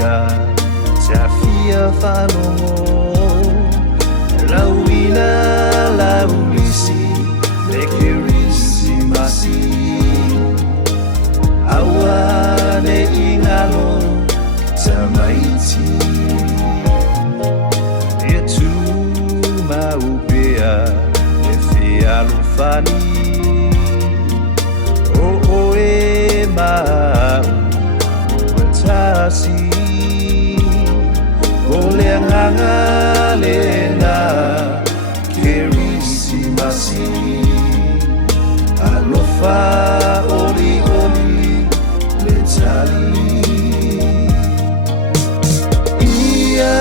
Tusia Tafia Falongo Lauina Laulisi le Kerisimasi Awane ingalo Tamaiti Etu maupea Efe alufani O e mau Watasi Ole nganga lena Kerisimasi Alofa oli oli letali Ia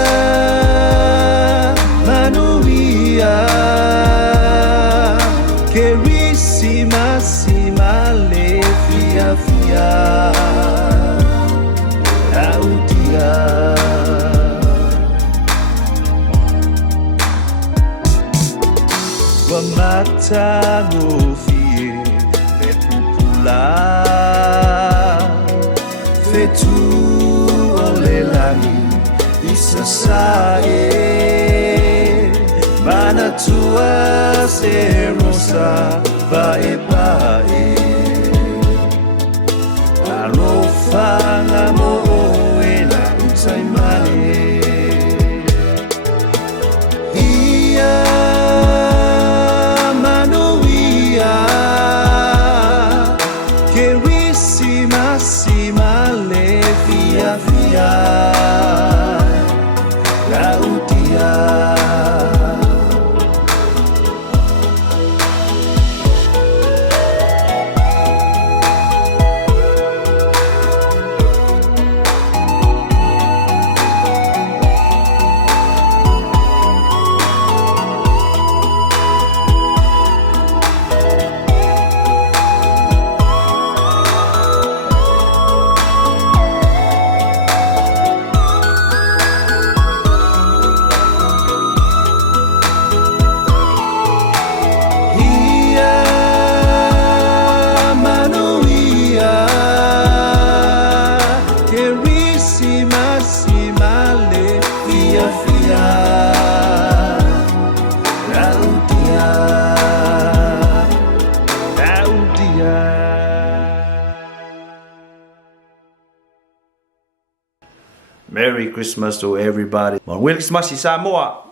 Manuia Kerisimasi male fia fia Laudia Wamata ngofie le pupula Fetu olelani isasae Manatua serosa bae bae Alofanga moe la utaimale Kerisimasi male fia fia Laudia Merry Christmas to everybody. Manuia le Kerisimasi Samoa.